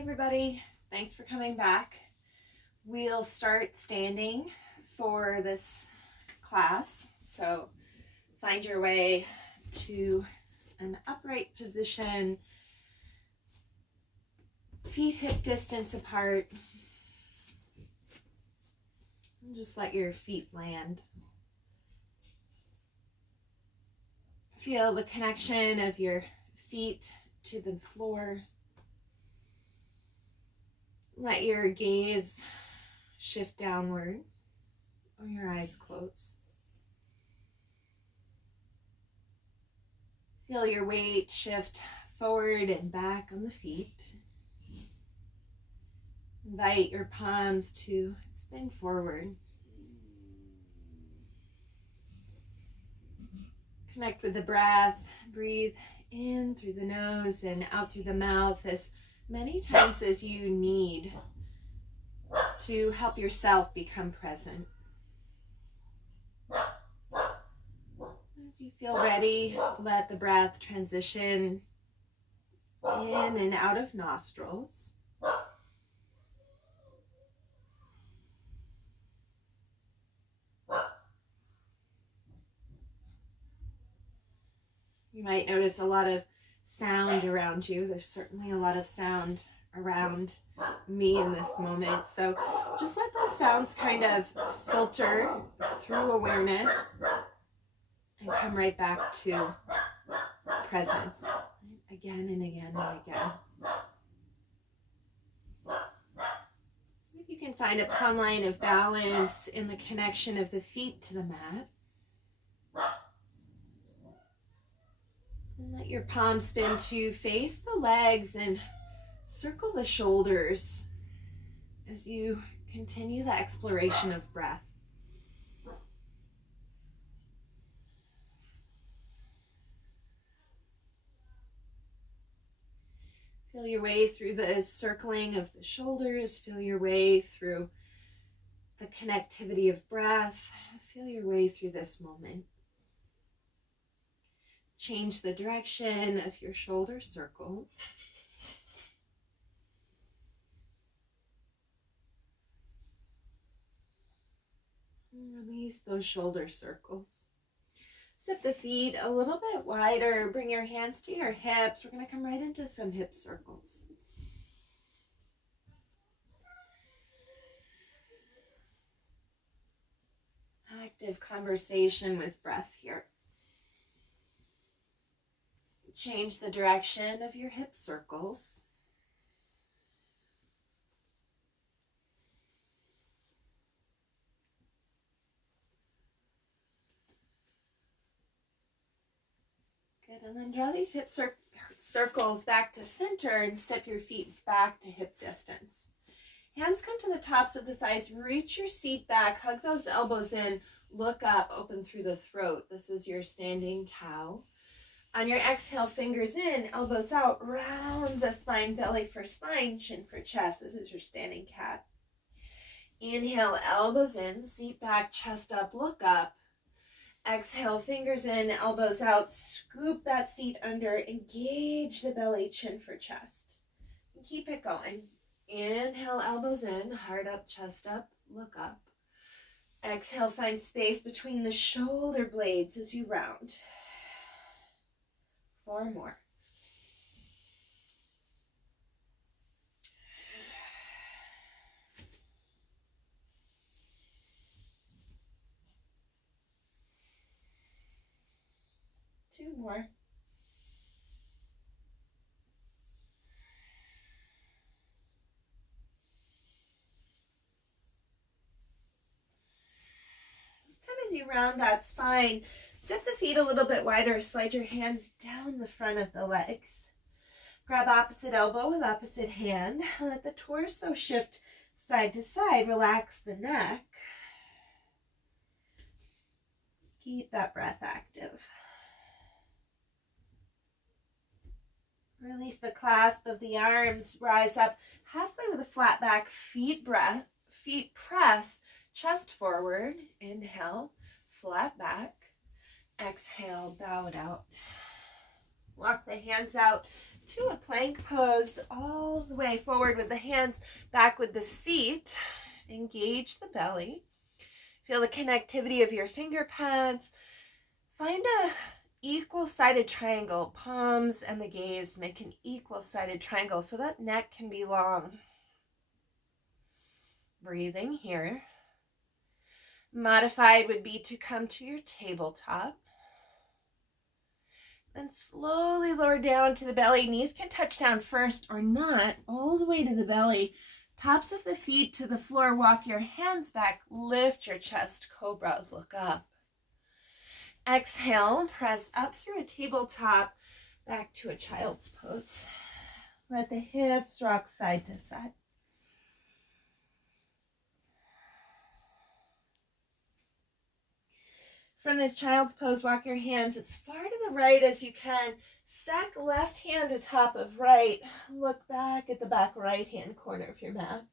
everybody. Thanks for coming back. We'll start standing for this class. So find your way to an upright position, feet hip distance apart. And just let your feet land. Feel the connection of your feet to the floor. Let your gaze shift downward or your eyes close. Feel your weight shift forward and back on the feet. Invite your palms to spin forward. Connect with the breath. Breathe in through the nose and out through the mouth as many times as you need to help yourself become present. As you feel ready, let the breath transition in and out of nostrils. You might notice a lot of sound around you. There's certainly a lot of sound around me in this moment. So just let those sounds kind of filter through awareness and come right back to presence again and again and again. See if you can find a plumb line of balance in the connection of the feet to the mat. And let your palms spin to face the legs and circle the shoulders as you continue the exploration of breath. Feel your way through the circling of the shoulders. Feel your way through the connectivity of breath. Feel your way through this moment. Change the direction of your shoulder circles. And release those shoulder circles. Step the feet a little bit wider. Bring your hands to your hips. We're going to come right into some hip circles. Active conversation with breath here. Change the direction of your hip circles. Good, and then draw these hip circles back to center and step your feet back to hip distance. Hands come to the tops of the thighs. Reach your seat back, hug those elbows in, look up, open through the throat. This is your standing cow. On your exhale, fingers in, elbows out, round the spine, belly for spine, chin for chest. This is your standing cat. Inhale, elbows in, seat back, chest up, look up. Exhale, fingers in, elbows out, scoop that seat under, engage the belly, chin for chest. And keep it going. Inhale, elbows in, heart up, chest up, look up. Exhale, find space between the shoulder blades as you round. 4 more. Two more. This time as you round that spine, step the feet a little bit wider. Slide your hands down the front of the legs. Grab opposite elbow with opposite hand. Let the torso shift side to side. Relax the neck. Keep that breath active. Release the clasp of the arms. Rise up halfway with a flat back. Feet press. Chest forward. Inhale. Flat back. Exhale, bow it out. Walk the hands out to a plank pose all the way forward with the hands back with the seat. Engage the belly. Feel the connectivity of your finger pads. Find a equal-sided triangle. Palms and the gaze make an equal-sided triangle so that neck can be long. Breathing here. Modified would be to come to your tabletop. Then slowly lower down to the belly. Knees can touch down first or not, all the way to the belly. Tops of the feet to the floor. Walk your hands back. Lift your chest. Cobra. Look up. Exhale. Press up through a tabletop. Back to a child's pose. Let the hips rock side to side. From this child's pose, walk your hands as far to the right as you can. Stack left hand atop of right. Look back at the back right hand corner of your mat.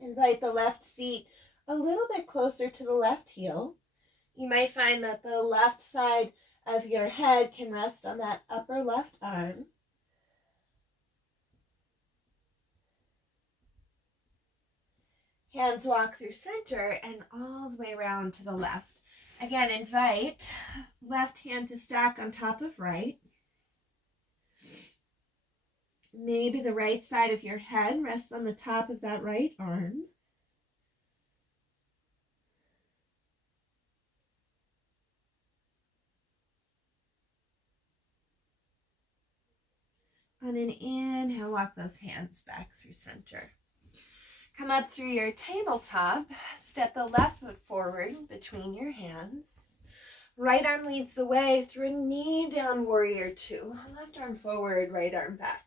Invite the left seat a little bit closer to the left heel. You might find that the left side of your head can rest on that upper left arm. Hands walk through center and all the way around to the left. Again, invite left hand to stack on top of right. Maybe the right side of your head rests on the top of that right arm. On an inhale, walk those hands back through center. Come up through your tabletop. Step the left foot forward between your hands. Right arm leads the way through a knee down warrior two. Left arm forward, right arm back.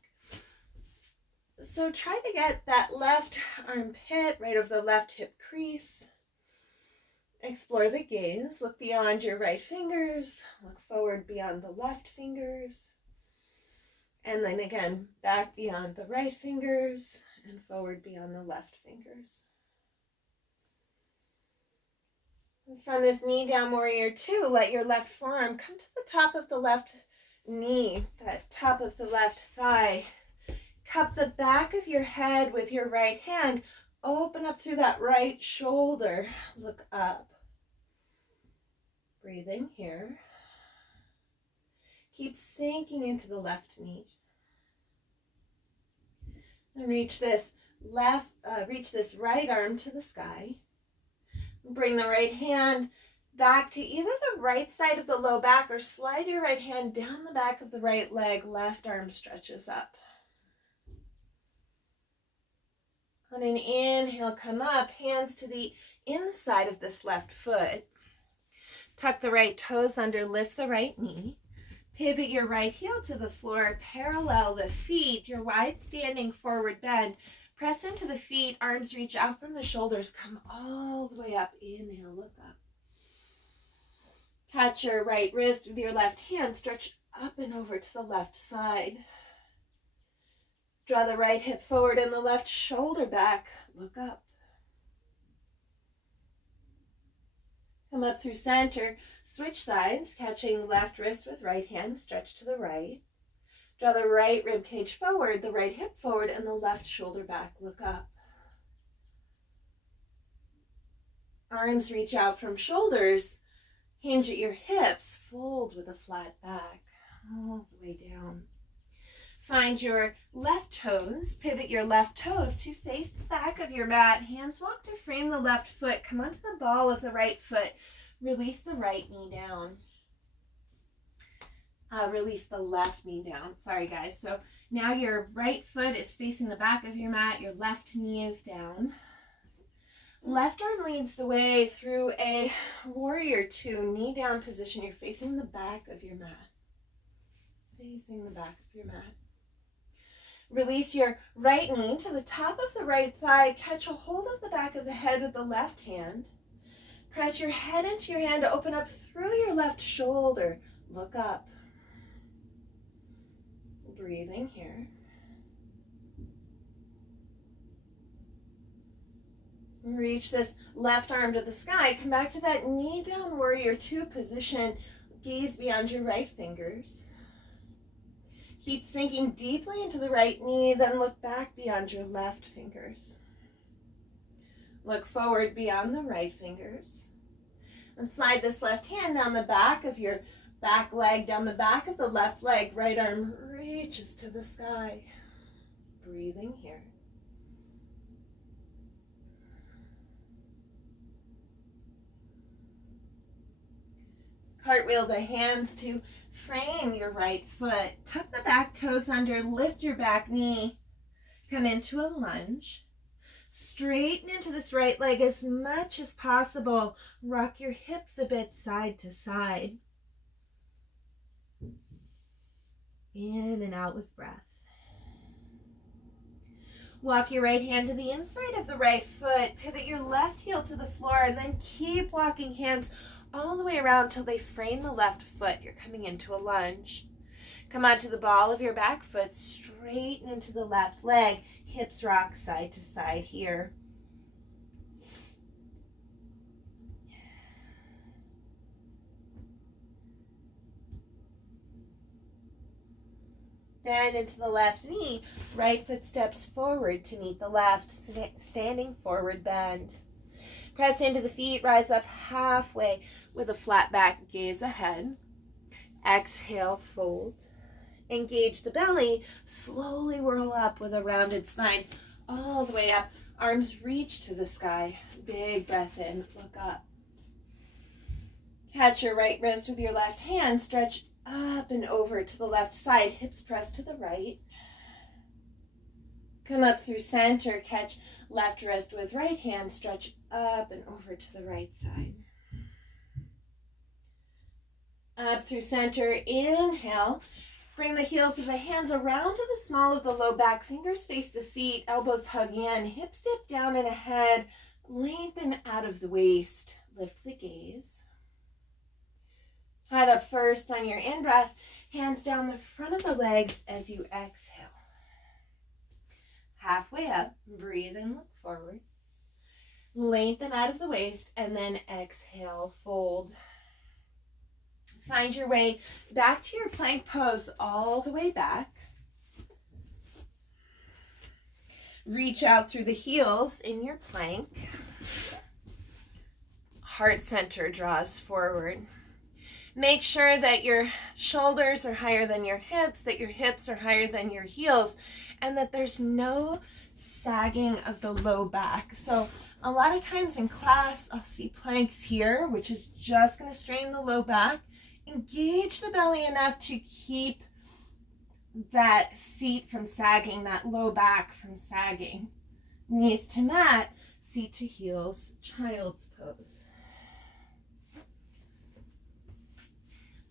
So try to get that left armpit right over the left hip crease. Explore the gaze. Look beyond your right fingers. Look forward beyond the left fingers. And then again, back beyond the right fingers and forward beyond the left fingers. And from this knee down warrior two, let your left forearm come to the top of the left knee, that top of the left thigh. Cup the back of your head with your right hand. Open up through that right shoulder. Look up. Breathing here. Keep sinking into the left knee. And reach this right arm to the sky. Bring the right hand back to either the right side of the low back or slide your right hand down the back of the right leg. Left arm stretches up. On an inhale, come up, hands to the inside of this left foot. Tuck the right toes under, lift the right knee. Pivot your right heel to the floor, parallel the feet, your wide standing forward bend. Press into the feet, arms reach out from the shoulders, come all the way up. Inhale, look up. Catch your right wrist with your left hand, stretch up and over to the left side. Draw the right hip forward and the left shoulder back. Look up. Come up through center. Switch sides, catching left wrist with right hand. Stretch to the right. Draw the right rib cage forward, the right hip forward, and the left shoulder back. Look up. Arms reach out from shoulders. Hinge at your hips. Fold with a flat back. All the way down. Find your left toes, pivot your left toes to face the back of your mat. Hands walk to frame the left foot. Come onto the ball of the right foot. Release the right knee down. Release the left knee down. Sorry, guys. So now your right foot is facing the back of your mat. Your left knee is down. Left arm leads the way through a warrior two, knee down position. You're facing the back of your mat. Facing the back of your mat. Release your right knee to the top of the right thigh. Catch a hold of the back of the head with the left hand. Press your head into your hand. Open up through your left shoulder. Look up. Breathing here. Reach this left arm to the sky. Come back to that knee down warrior two position. Gaze beyond your right fingers. Keep sinking deeply into the right knee, then look back beyond your left fingers. Look forward beyond the right fingers. And slide this left hand down the back of your back leg, down the back of the left leg. Right arm reaches to the sky. Breathing here. Cartwheel the hands to frame your right foot. Tuck the back toes under, lift your back knee. Come into a lunge. Straighten into this right leg as much as possible. Rock your hips a bit side to side. In and out with breath. Walk your right hand to the inside of the right foot. Pivot your left heel to the floor and then keep walking hands all the way around till they frame the left foot. You're coming into a lunge. Come onto the ball of your back foot, straighten into the left leg. Hips rock side to side here. Bend into the left knee. Right foot steps forward to meet the left, standing forward bend. Press into the feet, rise up halfway with a flat back, gaze ahead. Exhale, fold. Engage the belly, slowly roll up with a rounded spine, all the way up. Arms reach to the sky. Big breath in, look up. Catch your right wrist with your left hand, stretch up and over to the left side, hips press to the right. Come up through center, catch left wrist with right hand, stretch up and over to the right side. Up through center, inhale. Bring the heels of the hands around to the small of the low back, fingers face the seat, elbows hug in, hips dip down and ahead, lengthen out of the waist, lift the gaze. Head up first on your in-breath, hands down the front of the legs as you exhale. Halfway up, breathe and look forward. Lengthen out of the waist and then exhale, fold. Find your way back to your plank pose all the way back. Reach out through the heels in your plank. Heart center draws forward. Make sure that your shoulders are higher than your hips, that your hips are higher than your heels, and that there's no sagging of the low back. So a lot of times in class, I'll see planks here, which is just going to strain the low back. Engage the belly enough to keep that seat from sagging, that low back from sagging. Knees to mat, seat to heels, child's pose.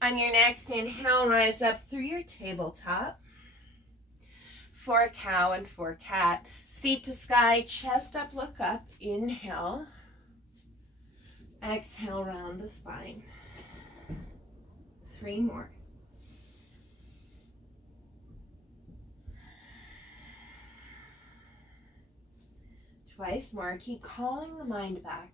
On your next inhale, rise up through your tabletop. For cow and for cat. Seat to sky, chest up, look up. Inhale. Exhale, round the spine. 3 more. Twice more. Keep calling the mind back.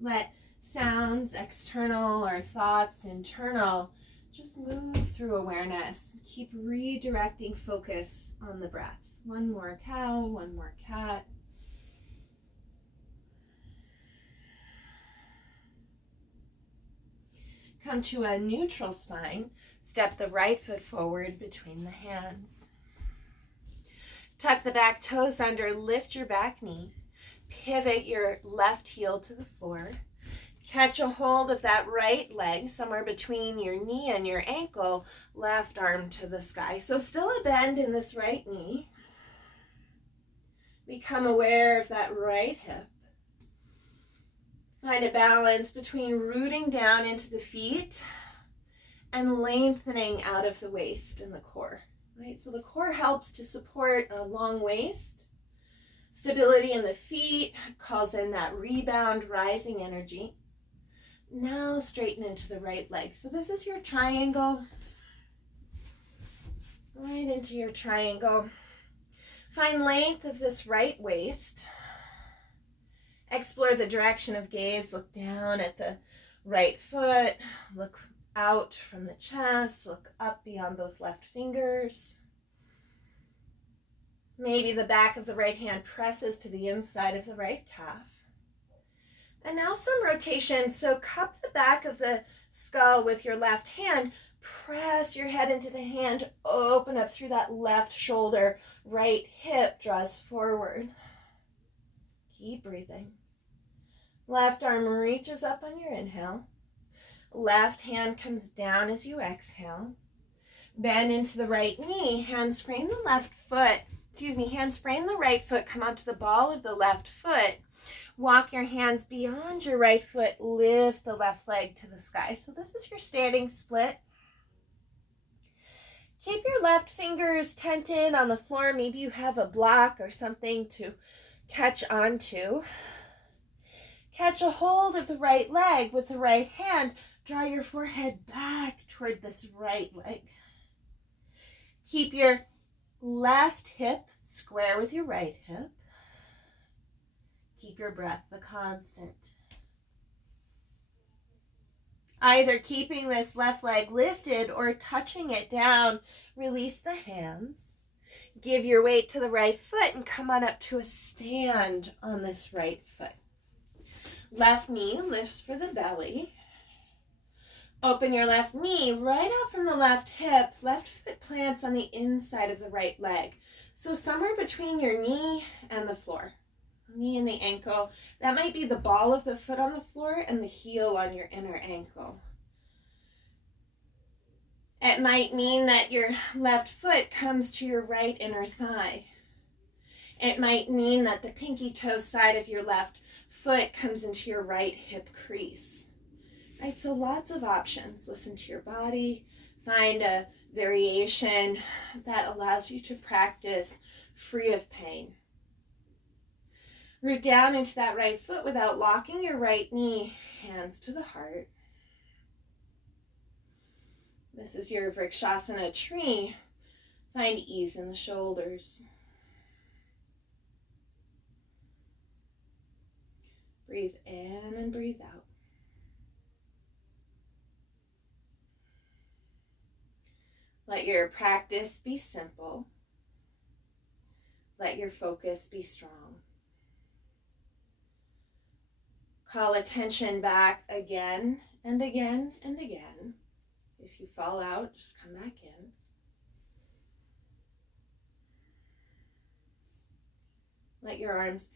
Let sounds external or thoughts internal just move through awareness. Keep redirecting focus on the breath. 1 more cow, 1 more cat. Come to a neutral spine. Step the right foot forward between the hands. Tuck the back toes under, lift your back knee. Pivot your left heel to the floor. Catch a hold of that right leg somewhere between your knee and your ankle. Left arm to the sky. So still a bend in this right knee. Become aware of that right hip. Find a balance between rooting down into the feet and lengthening out of the waist and the core. Right? So the core helps to support a long waist. Stability in the feet calls in that rebound, rising energy. Now straighten into the right leg. So this is your triangle. Right into your triangle. Find length of this right waist. Explore the direction of gaze. Look down at the right foot. Look out from the chest. Look up beyond those left fingers. Maybe the back of the right hand presses to the inside of the right calf. And now some rotation. So cup the back of the skull with your left hand. Press your head into the hand. Open up through that left shoulder. Right hip draws forward. Keep breathing. Left arm reaches up on your inhale. Left hand comes down as you exhale. Bend into the right knee. Hands frame the left foot. Hands frame the right foot. Come onto the ball of the left foot. Walk your hands beyond your right foot. Lift the left leg to the sky. So this is your standing split. Keep your left fingers tented on the floor. Maybe you have a block or something to catch onto. Catch a hold of the right leg with the right hand. Draw your forehead back toward this right leg. Keep your left hip square with your right hip. Keep your breath the constant. Either keeping this left leg lifted or touching it down, release the hands. Give your weight to the right foot and come on up to a stand on this right foot. Left knee lifts for the belly. Open your left knee right out from the left hip. Left foot plants on the inside of the right leg. So somewhere between your knee and the floor. Knee and the ankle. That might be the ball of the foot on the floor and the heel on your inner ankle. It might mean that your left foot comes to your right inner thigh. It might mean that the pinky toe side of your left foot comes into your right hip crease. Right, so lots of options. Listen to your body. Find a variation that allows you to practice free of pain. Root down into that right foot without locking your right knee. Hands to the heart. This is your Vrikshasana tree. Find ease in the shoulders. Breathe in and breathe out. Let your practice be simple. Let your focus be strong. Call attention back again and again and again. If you fall out, just come back in. Let your arms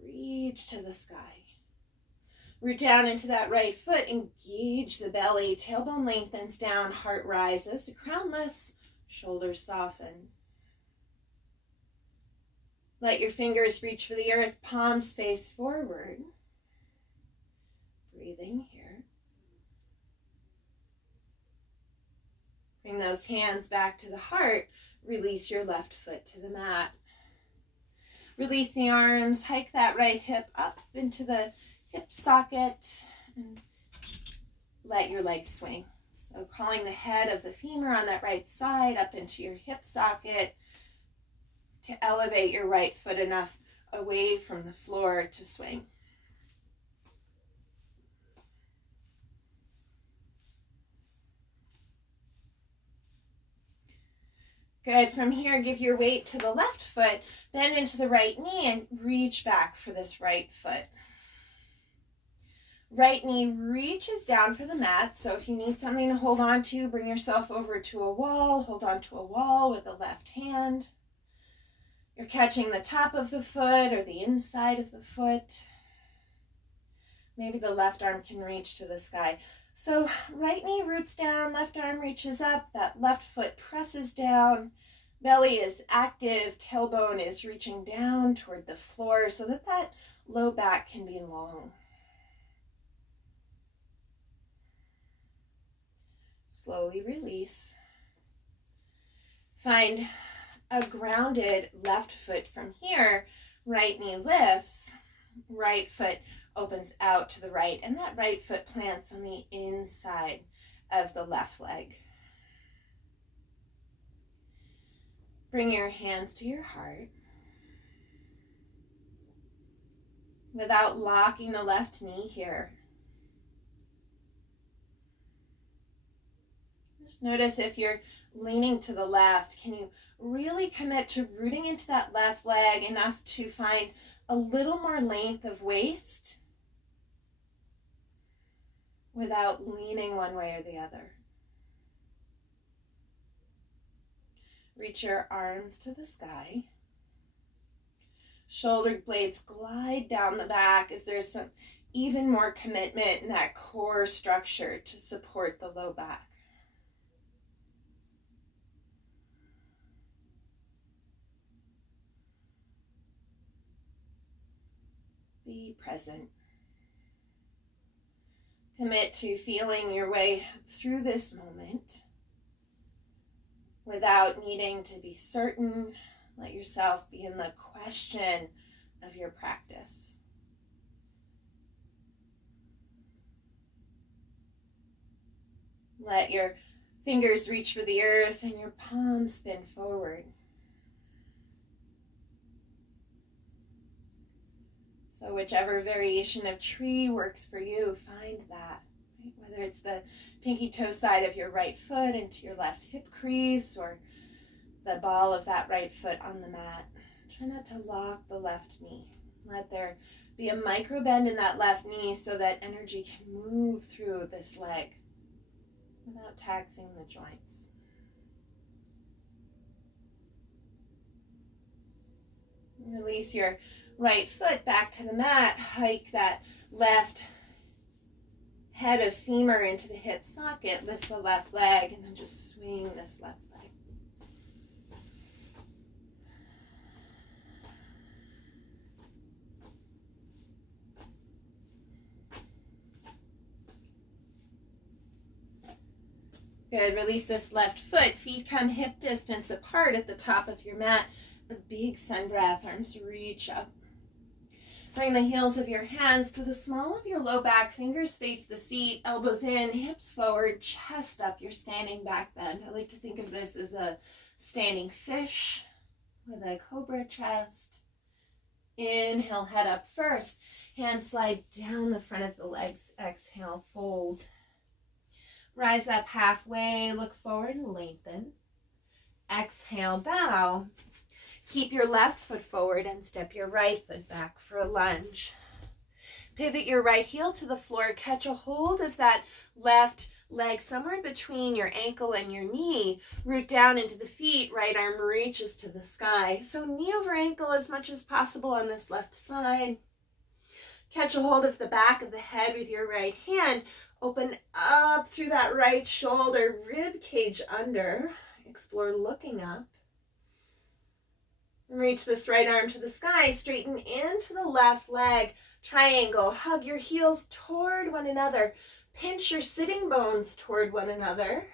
reach to the sky. Root down into that right foot, engage the belly, tailbone lengthens down, heart rises, the crown lifts, shoulders soften. Let your fingers reach for the earth, palms face forward. Breathing here. Bring those hands back to the heart, release your left foot to the mat. Release the arms, hike that right hip up into the hip socket and let your legs swing. So calling the head of the femur on that right side up into your hip socket to elevate your right foot enough away from the floor to swing. Good. From here, give your weight to the left foot, bend into the right knee and reach back for this right foot. Right knee reaches down for the mat, so if you need something to hold on to, bring yourself over to a wall, hold on to a wall with the left hand. You're catching the top of the foot or the inside of the foot. Maybe the left arm can reach to the sky. So right knee roots down, left arm reaches up, that left foot presses down, belly is active, tailbone is reaching down toward the floor so that that low back can be long. Slowly release. Find a grounded left foot from here. Right knee lifts, right foot opens out to the right, and that right foot plants on the inside of the left leg. Bring your hands to your heart. without locking the left knee here. Just notice if you're leaning to the left, can you really commit to rooting into that left leg enough to find a little more length of waist without leaning one way or the other. Reach your arms to the sky. Shoulder blades glide down the back as there's some even more commitment in that core structure to support the low back. Be present. Commit to feeling your way through this moment without needing to be certain. Let yourself be in the question of your practice. Let your fingers reach for the earth and your palms spin forward. So whichever variation of tree works for you, find that. Right? Whether it's the pinky toe side of your right foot into your left hip crease or the ball of that right foot on the mat. Try not to lock the left knee. Let there be a micro bend in that left knee so that energy can move through this leg without taxing the joints. Release your right foot back to the mat. Hike that left head of femur into the hip socket. Lift the left leg and then just swing this left leg. Good. Release this left foot. Feet come hip distance apart at the top of your mat. A big sun breath. Arms reach up. Bring the heels of your hands to the small of your low back. Fingers face the seat. Elbows in. Hips forward. Chest up. Your standing back bend. I like to think of this as a standing fish with a cobra chest. Inhale, head up first. Hands slide down the front of the legs. Exhale, fold. Rise up halfway, look forward and lengthen. Exhale, bow. Keep your left foot forward and step your right foot back for a lunge. Pivot your right heel to the floor. Catch a hold of that left leg somewhere between your ankle and your knee. Root down into the feet. Right arm reaches to the sky. So knee over ankle as much as possible on this left side. Catch a hold of the back of the head with your right hand. Open up through that right shoulder, rib cage under. Explore looking up. Reach this right arm to the sky. Straighten into the left leg. Triangle. Hug your heels toward one another. Pinch your sitting bones toward one another.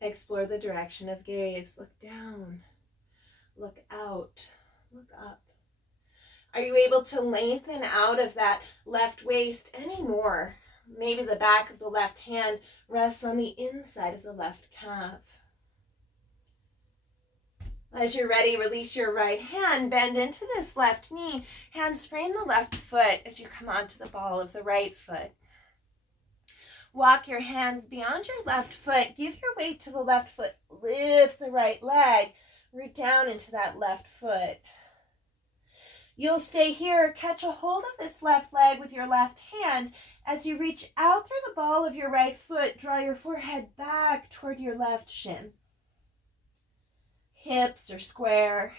Explore the direction of gaze. Look down. Look out. Look up. Are you able to lengthen out of that left waist any more? Maybe the back of the left hand rests on the inside of the left calf. As you're ready, release your right hand, bend into this left knee. Hands frame the left foot as you come onto the ball of the right foot. Walk your hands beyond your left foot. Give your weight to the left foot. Lift the right leg. Root down into that left foot. You'll stay here. Catch a hold of this left leg with your left hand. As you reach out through the ball of your right foot, draw your forehead back toward your left shin. Hips are square.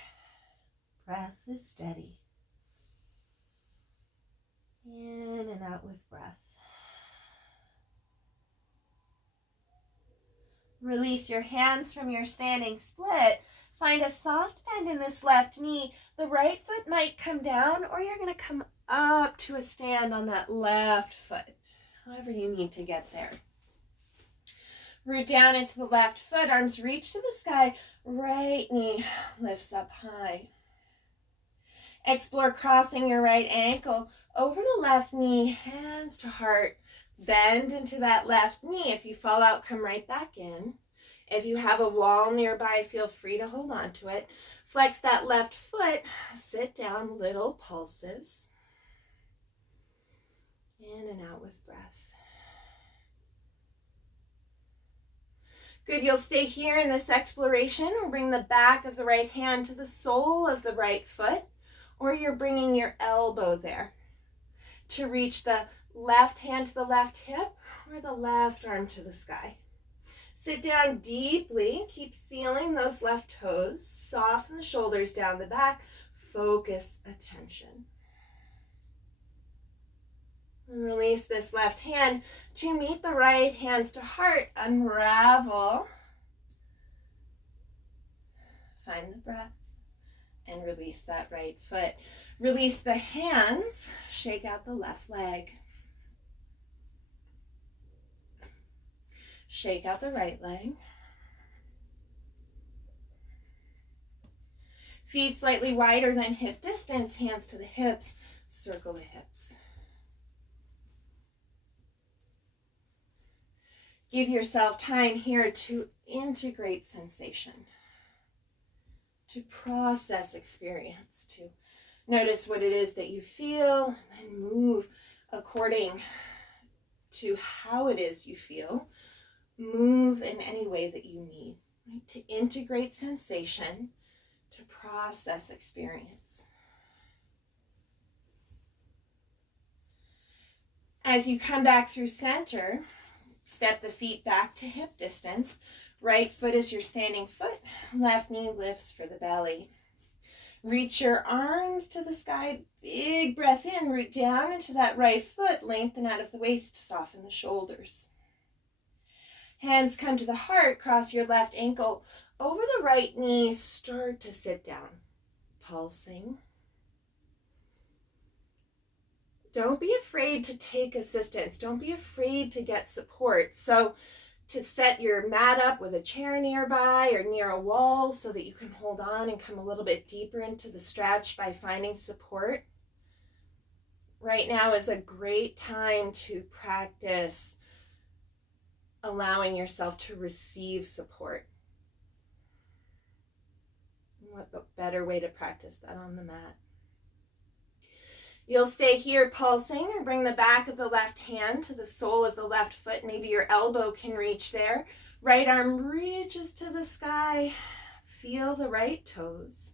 Breath is steady. In and out with breath. Release your hands from your standing split. Find a soft bend in this left knee. The right foot might come down, or you're going to come up to a stand on that left foot. However you need to get there. Root down into the left foot. Arms reach to the sky. Right knee lifts up high. Explore crossing your right ankle over the left knee. Hands to heart. Bend into that left knee. If you fall out, come right back in. If you have a wall nearby, feel free to hold on to it. Flex that left foot, sit down, little pulses. In and out with breath. Good, you'll stay here in this exploration. We'll bring the back of the right hand to the sole of the right foot, or you're bringing your elbow there to reach the left hand to the left hip or the left arm to the sky. Sit down deeply, keep feeling those left toes, soften the shoulders down the back, focus attention. And release this left hand to meet the right hands to heart, unravel. Find the breath and release that right foot. Release the hands, shake out the left leg. Shake out the right leg. Feet slightly wider than hip distance, hands to the hips, circle the hips. Give yourself time here to integrate sensation, to process experience, to notice what it is that you feel, and move according to how it is you feel. Move in any way that you need, right? To integrate sensation, to process experience. As you come back through center, step the feet back to hip distance. Right foot is your standing foot. Left knee lifts for the belly. Reach your arms to the sky. Big breath in. Root down into that right foot. Lengthen out of the waist. Soften the shoulders. Hands come to the heart. Cross your left ankle over the right knee. Start to sit down. Pulsing. Don't be afraid to take assistance. Don't be afraid to get support. So to set your mat up with a chair nearby or near a wall so that you can hold on and come a little bit deeper into the stretch by finding support. Right now is a great time to practice allowing yourself to receive support. What better way to practice that on the mat? You'll stay here pulsing, or bring the back of the left hand to the sole of the left foot. Maybe your elbow can reach there. Right arm reaches to the sky. Feel the right toes.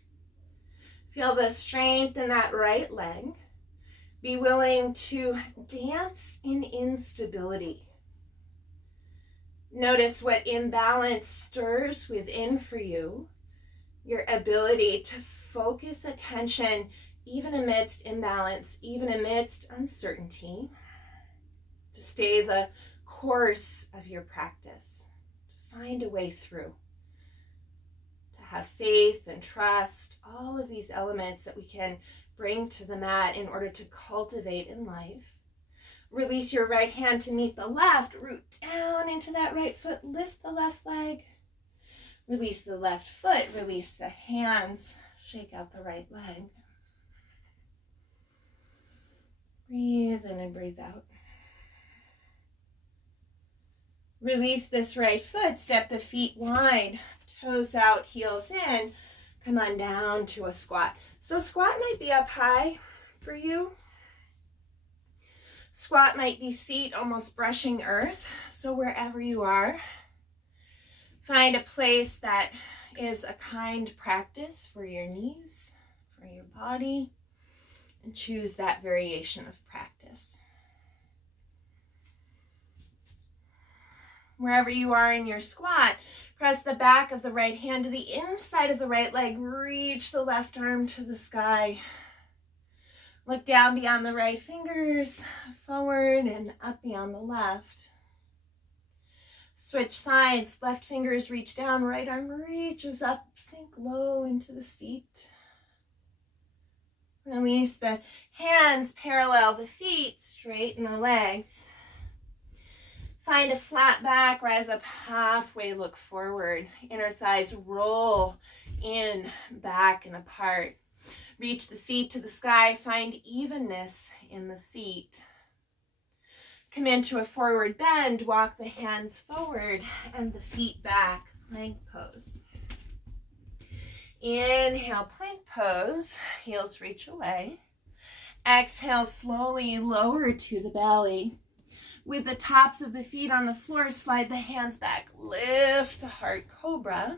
Feel the strength in that right leg. Be willing to dance in instability. Notice what imbalance stirs within for you. Your ability to focus attention even amidst imbalance, even amidst uncertainty, to stay the course of your practice, to find a way through, to have faith and trust, all of these elements that we can bring to the mat in order to cultivate in life. Release your right hand to meet the left, root down into that right foot, lift the left leg, release the left foot, release the hands, shake out the right leg. Breathe in and breathe out. Release this right foot. Step the feet wide. Toes out, heels in. Come on down to a squat. So squat might be up high for you. Squat might be seat almost brushing earth. So wherever you are, find a place that is a kind practice for your knees, for your body. And choose that variation of practice. Wherever you are in your squat, press the back of the right hand to the inside of the right leg. Reach the left arm to the sky. Look down beyond the right fingers, forward and up beyond the left. Switch sides. Left fingers reach down, right arm reaches up, sink low into the seat. Release the hands, parallel the feet, straighten the legs. Find a flat back, rise up halfway, look forward. Inner thighs roll in, back and apart. Reach the seat to the sky, find evenness in the seat. Come into a forward bend, walk the hands forward and the feet back, plank pose. Inhale, plank pose. Heels reach away. Exhale, slowly lower to the belly. With the tops of the feet on the floor, slide the hands back. Lift the heart, cobra.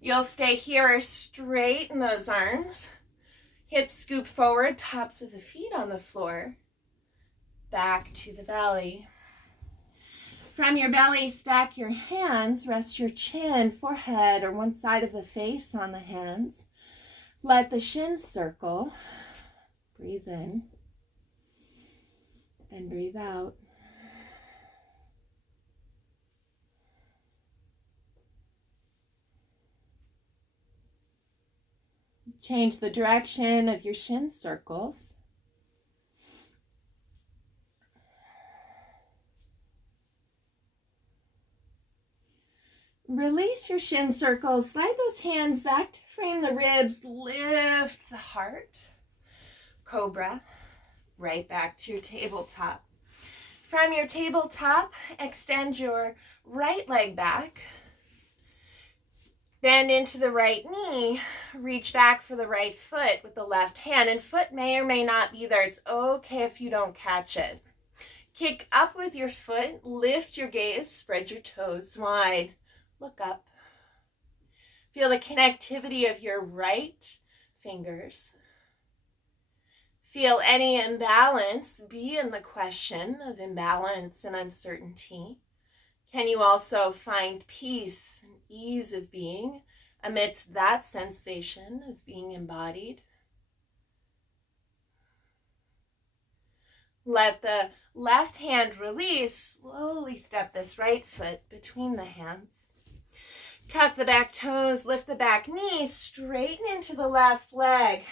You'll stay here, straighten those arms. Hips scoop forward, tops of the feet on the floor. Back to the belly. From your belly, stack your hands. Rest your chin, forehead, or one side of the face on the hands. Let the shins circle. Breathe in and breathe out. Change the direction of your shin circles. Release your shin circles. Slide those hands back to frame the ribs. Lift the heart. Cobra. Right back to your tabletop. From your tabletop, extend your right leg back. Bend into the right knee. Reach back for the right foot with the left hand. And foot may or may not be there. It's okay if you don't catch it. Kick up with your foot. Lift your gaze. Spread your toes wide. Look up. Feel the connectivity of your right fingers. Feel any imbalance. Be in the question of imbalance and uncertainty. Can you also find peace and ease of being amidst that sensation of being embodied? Let the left hand release. Slowly step this right foot between the hands. Tuck the back toes, lift the back knee, straighten into the left leg.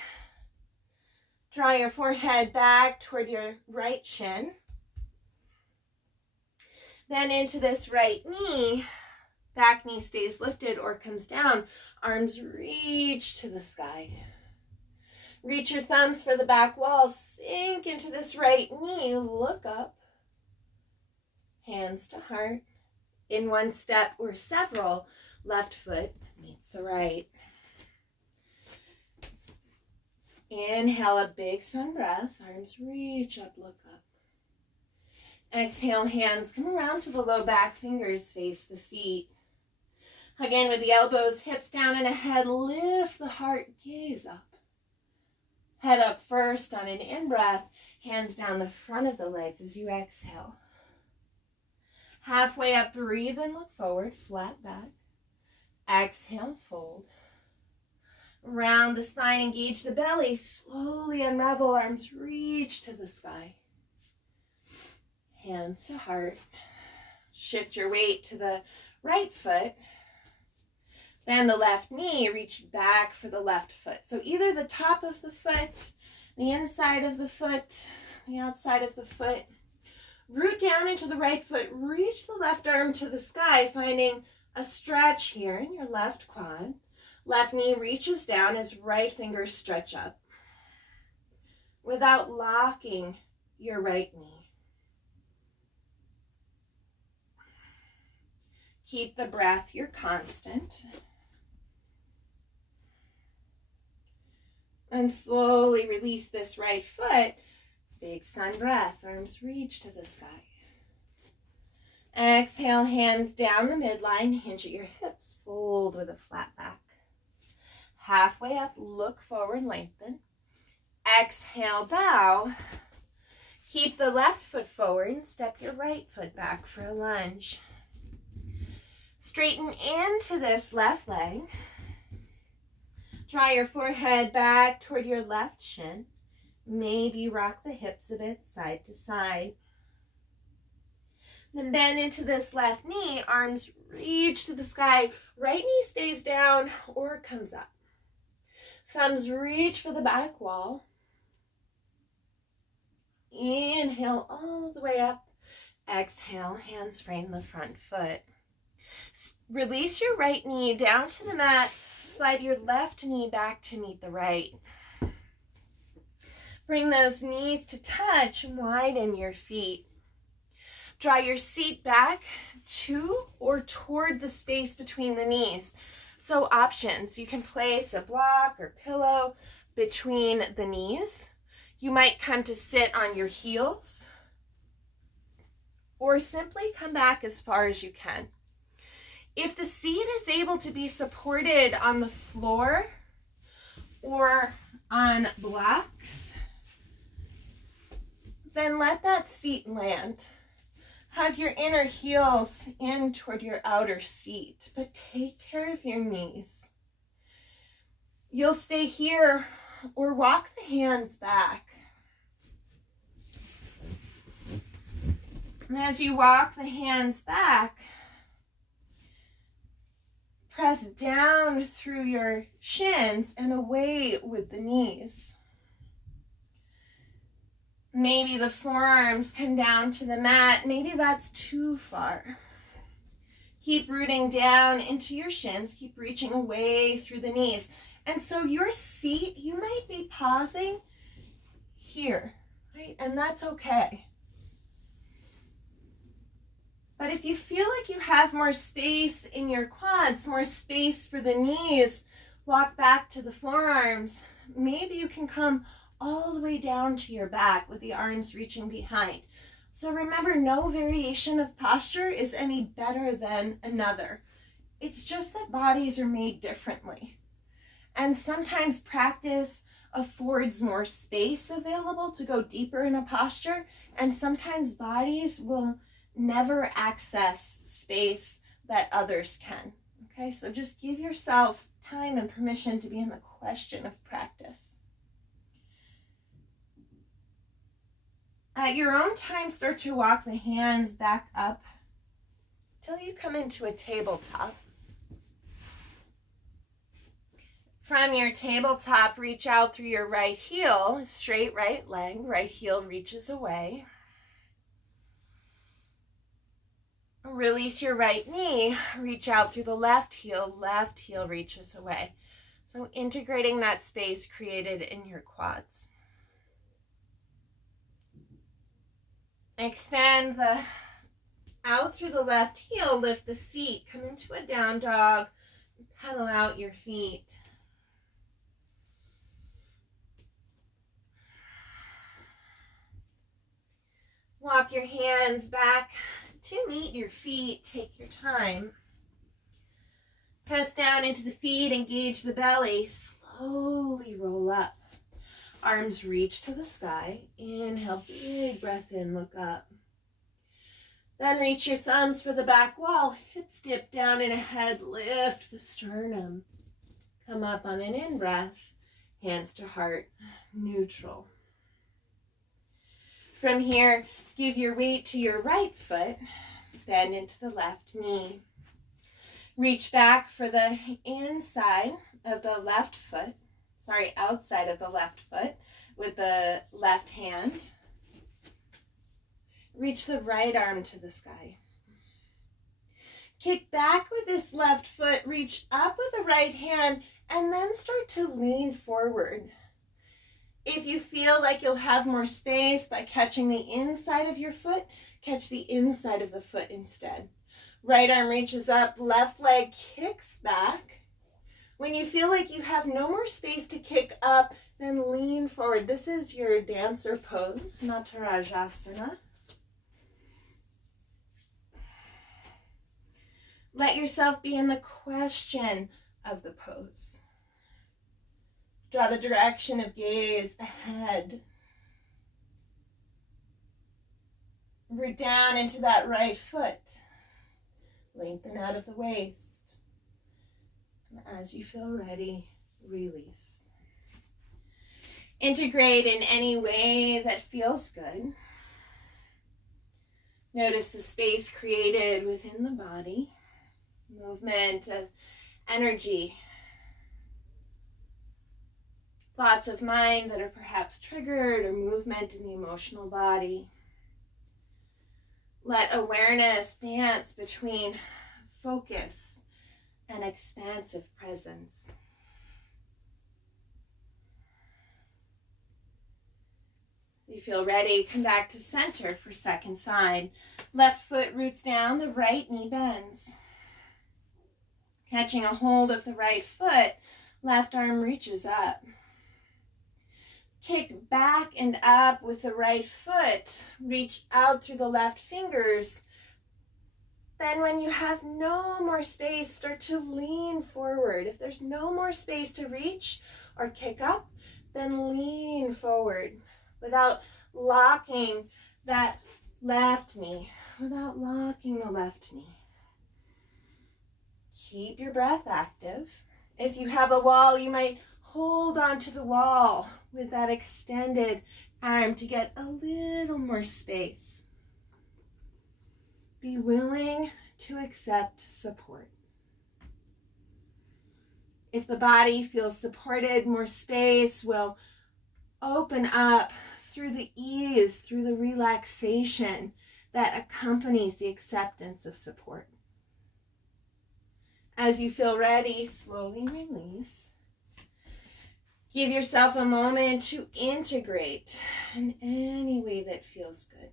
Draw your forehead back toward your right shin. Then into this right knee. Back knee stays lifted or comes down. Arms reach to the sky. Reach your thumbs for the back wall. Sink into this right knee. Look up. Hands to heart. In one step or several, left foot meets the right. Inhale a big sun breath. Arms reach up, look up. Exhale, hands come around to the low back, fingers face the seat. Again with the elbows, hips down and ahead. Lift the heart, gaze up. Head up first on an in-breath. Hands down the front of the legs as you exhale. Halfway up, breathe and look forward, flat back. Exhale, fold. Round the spine, engage the belly. Slowly unravel, arms reach to the sky. Hands to heart. Shift your weight to the right foot. Bend the left knee, reach back for the left foot. So either the top of the foot, the inside of the foot, the outside of the foot. Root down into the right foot, reach the left arm to the sky, finding a stretch here in your left quad. Left knee reaches down as right fingers stretch up without locking your right knee. Keep the breath, you're constant. And slowly release this right foot. Big sun breath, arms reach to the sky. Exhale, hands down the midline, hinge at your hips, fold with a flat back. Halfway up, look forward, lengthen. Exhale, bow. Keep the left foot forward and step your right foot back for a lunge. Straighten into this left leg. Draw your forehead back toward your left shin. Maybe rock the hips a bit side to side. Then bend into this left knee. Arms reach to the sky. Right knee stays down or comes up. Thumbs reach for the back wall. Inhale all the way up. Exhale, hands frame the front foot. Release your right knee down to the mat. Slide your left knee back to meet the right. Bring those knees to touch. Widen your feet. Draw your seat back to or toward the space between the knees. So options, you can place a block or pillow between the knees. You might come to sit on your heels or simply come back as far as you can. If the seat is able to be supported on the floor or on blocks, then let that seat land. Hug your inner heels in toward your outer seat, but take care of your knees. You'll stay here or walk the hands back. And as you walk the hands back, press down through your shins and away with the knees. Maybe the forearms come down to the mat. Maybe that's too far. Keep rooting down into your shins. Keep reaching away through the knees. And so your seat, you might be pausing here, right? And that's okay. But if you feel like you have more space in your quads, more space for the knees, walk back to the forearms. Maybe you can come all the way down to your back with the arms reaching behind. So remember, no variation of posture is any better than another. It's just that bodies are made differently. And sometimes practice affords more space available to go deeper in a posture, and sometimes bodies will never access space that others can. Okay, so just give yourself time and permission to be in the question of practice. At your own time, start to walk the hands back up till you come into a tabletop. From your tabletop, reach out through your right heel, straight right leg, right heel reaches away. Release your right knee, reach out through the left heel reaches away. So integrating that space created in your quads. Extend the out through the left heel, lift the seat, come into a down dog, pedal out your feet. Walk your hands back to meet your feet, take your time. Press down into the feet, engage the belly, slowly roll up. Arms reach to the sky. Inhale, big breath in, look up. Then reach your thumbs for the back wall. Hips dip down and ahead, lift the sternum. Come up on an in-breath, hands to heart, neutral. From here, give your weight to your right foot, bend into the left knee. Reach back for the inside of the left foot. Outside of the left foot with the left hand. Reach the right arm to the sky. Kick back with this left foot, reach up with the right hand, and then start to lean forward. If you feel like you'll have more space by catching the inside of your foot, catch the inside of the foot instead. Right arm reaches up, left leg kicks back. When you feel like you have no more space to kick up, then lean forward. This is your dancer pose, Natarajasana. Let yourself be in the question of the pose. Draw the direction of gaze ahead. Root down into that right foot. Lengthen out of the waist. As you feel ready, release. Integrate in any way that feels good. Notice the space created within the body, movement of energy, thoughts of mind that are perhaps triggered, or movement in the emotional body. Let awareness dance between focus and expansive presence. If you feel ready, come back to center for second side. Left foot roots down, the right knee bends. Catching a hold of the right foot, left arm reaches up. Kick back and up with the right foot. Reach out through the left fingers. Then when you have no more space, start to lean forward. If there's no more space to reach or kick up, then lean forward without locking that left knee, without locking the left knee. Keep your breath active. If you have a wall, you might hold onto the wall with that extended arm to get a little more space. Be willing to accept support. If the body feels supported, more space will open up through the ease, through the relaxation that accompanies the acceptance of support. As you feel ready, slowly release. Give yourself a moment to integrate in any way that feels good.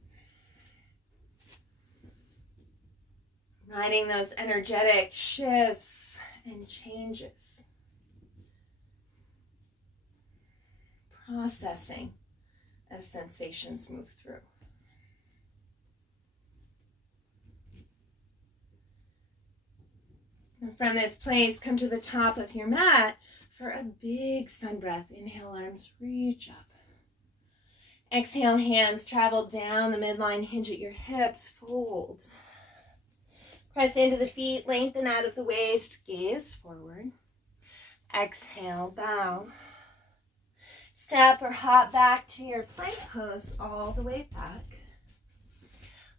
Riding those energetic shifts and changes. Processing as sensations move through. And from this place, come to the top of your mat for a big sun breath. Inhale, arms reach up. Exhale, hands travel down the midline, hinge at your hips, fold. Press into the feet, lengthen out of the waist, gaze forward. Exhale, bow. Step or hop back to your plank pose all the way back.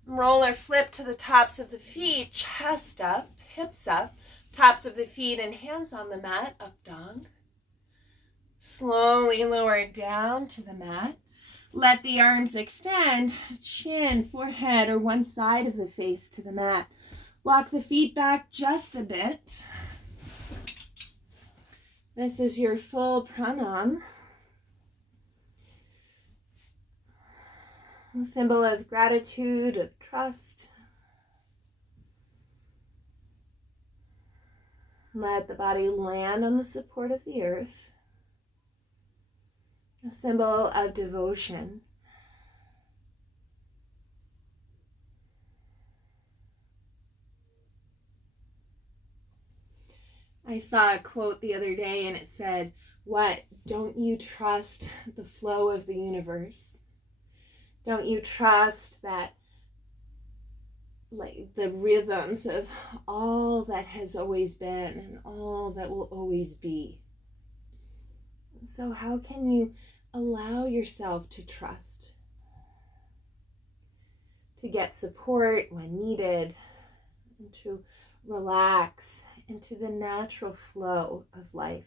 Roll or flip to the tops of the feet, chest up, hips up, tops of the feet and hands on the mat, up dog. Slowly lower down to the mat. Let the arms extend, chin, forehead, or one side of the face to the mat. Walk the feet back just a bit. This is your full pranam. A symbol of gratitude, of trust. Let the body land on the support of the earth. A symbol of devotion. I saw a quote the other day and it said, "What, don't you trust the flow of the universe? Don't you trust that, like, the rhythms of all that has always been and all that will always be?" So how can you allow yourself to trust, to get support when needed, and to relax into the natural flow of life?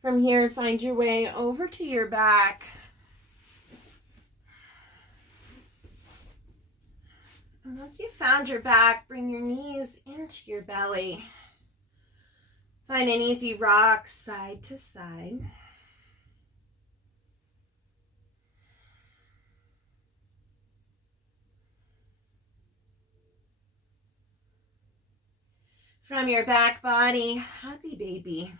From here, find your way over to your back. And once you've found your back, bring your knees into your belly. Find an easy rock side to side. From your back body, happy baby.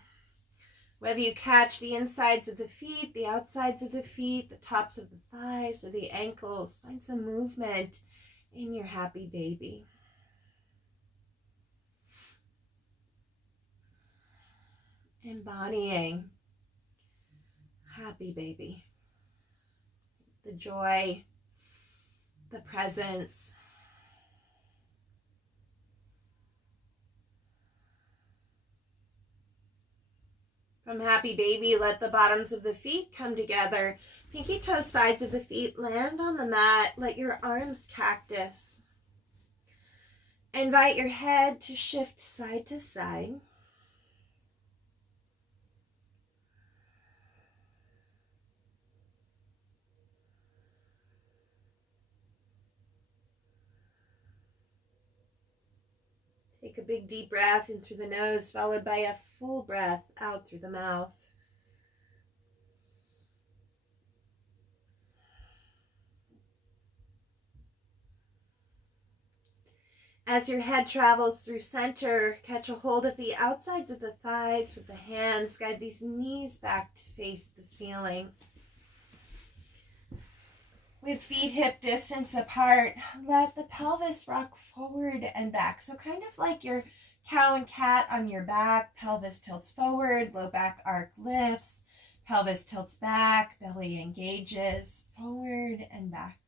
Whether you catch the insides of the feet, the outsides of the feet, the tops of the thighs, or the ankles, find some movement in your happy baby. Embodying happy baby. The joy, the presence. From happy baby, let the bottoms of the feet come together. Pinky toe sides of the feet land on the mat. Let your arms cactus. Invite your head to shift side to side. Take a big deep breath in through the nose, followed by a full breath out through the mouth. As your head travels through center, catch a hold of the outsides of the thighs with the hands. Guide these knees back to face the ceiling. With feet hip distance apart, let the pelvis rock forward and back. So kind of like your cow and cat on your back, pelvis tilts forward, low back arc lifts, pelvis tilts back, belly engages, forward and back.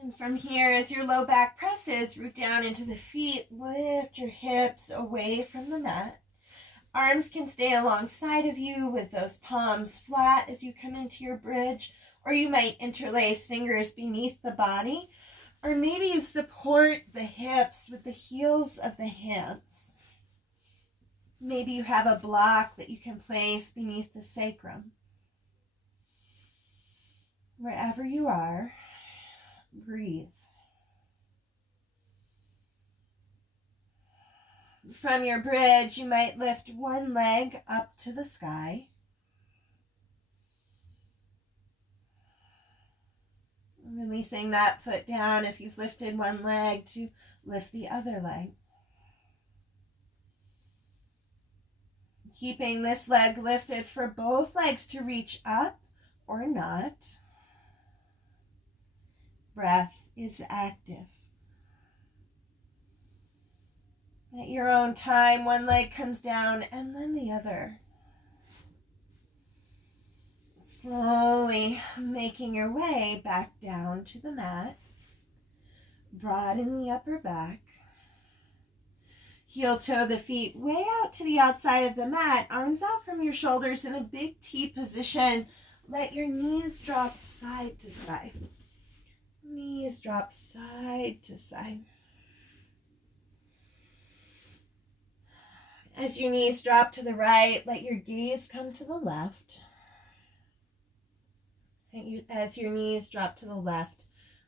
And from here, as your low back presses, root down into the feet, lift your hips away from the mat. Arms can stay alongside of you with those palms flat as you come into your bridge, or you might interlace fingers beneath the body, or maybe you support the hips with the heels of the hands. Maybe you have a block that you can place beneath the sacrum. Wherever you are, breathe. From your bridge, you might lift one leg up to the sky. Releasing that foot down if you've lifted one leg to lift the other leg. Keeping this leg lifted for both legs to reach up or not. Breath is active. At your own time, one leg comes down and then the other. Slowly making your way back down to the mat. Broaden the upper back. Heel toe the feet way out to the outside of the mat. Arms out from your shoulders in a big T position. Let your knees drop side to side. Knees drop side to side. As your knees drop to the right, let your gaze come to the left. As your knees drop to the left,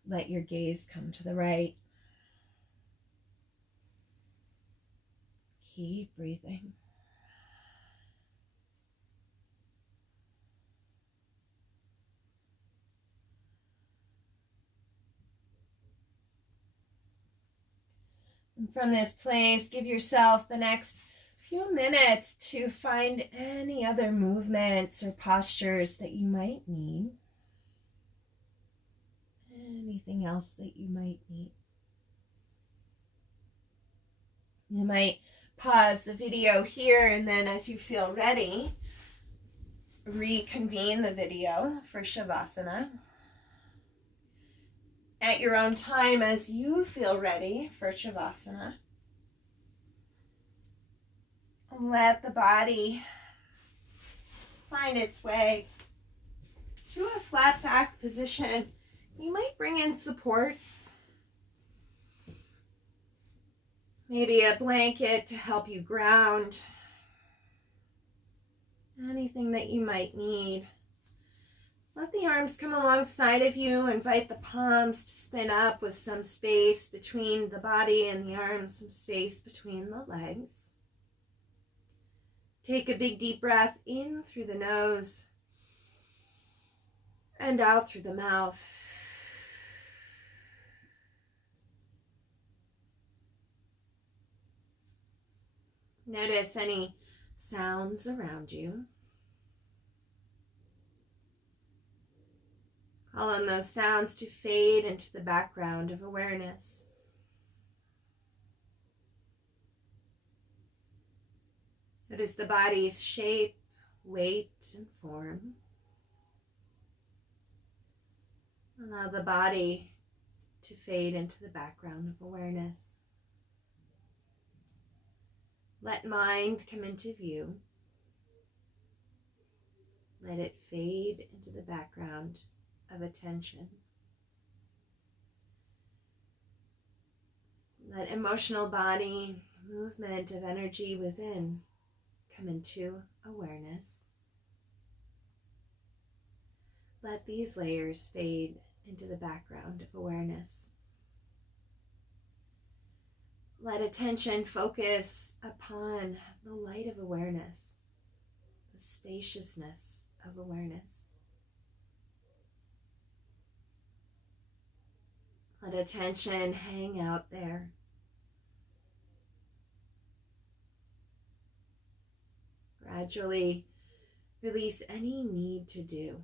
let your gaze come to the right. Keep breathing. And from this place, give yourself the next few minutes to find any other movements or postures that you might need. Anything else that you might need. You might pause the video here and then as you feel ready, reconvene the video for Shavasana. At your own time as you feel ready for Shavasana. And let the body find its way to a flat back position. You might bring in supports. Maybe a blanket to help you ground. Anything that you might need. Let the arms come alongside of you. Invite the palms to spin up with some space between the body and the arms, some space between the legs. Take a big deep breath in through the nose and out through the mouth. Notice any sounds around you. Call on those sounds to fade into the background of awareness. Notice the body's shape, weight, and form. Allow the body to fade into the background of awareness. Let mind come into view. Let it fade into the background of attention. Let emotional body, movement of energy within come into awareness. Let these layers fade into the background of awareness. Let attention focus upon the light of awareness, the spaciousness of awareness. Let attention hang out there. Gradually release any need to do.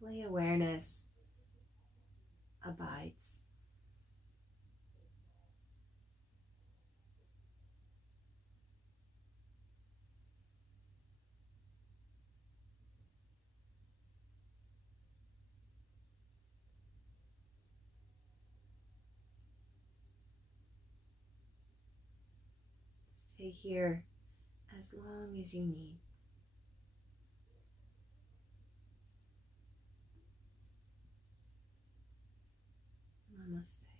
Simply awareness abides. Stay here as long as you need. Namaste.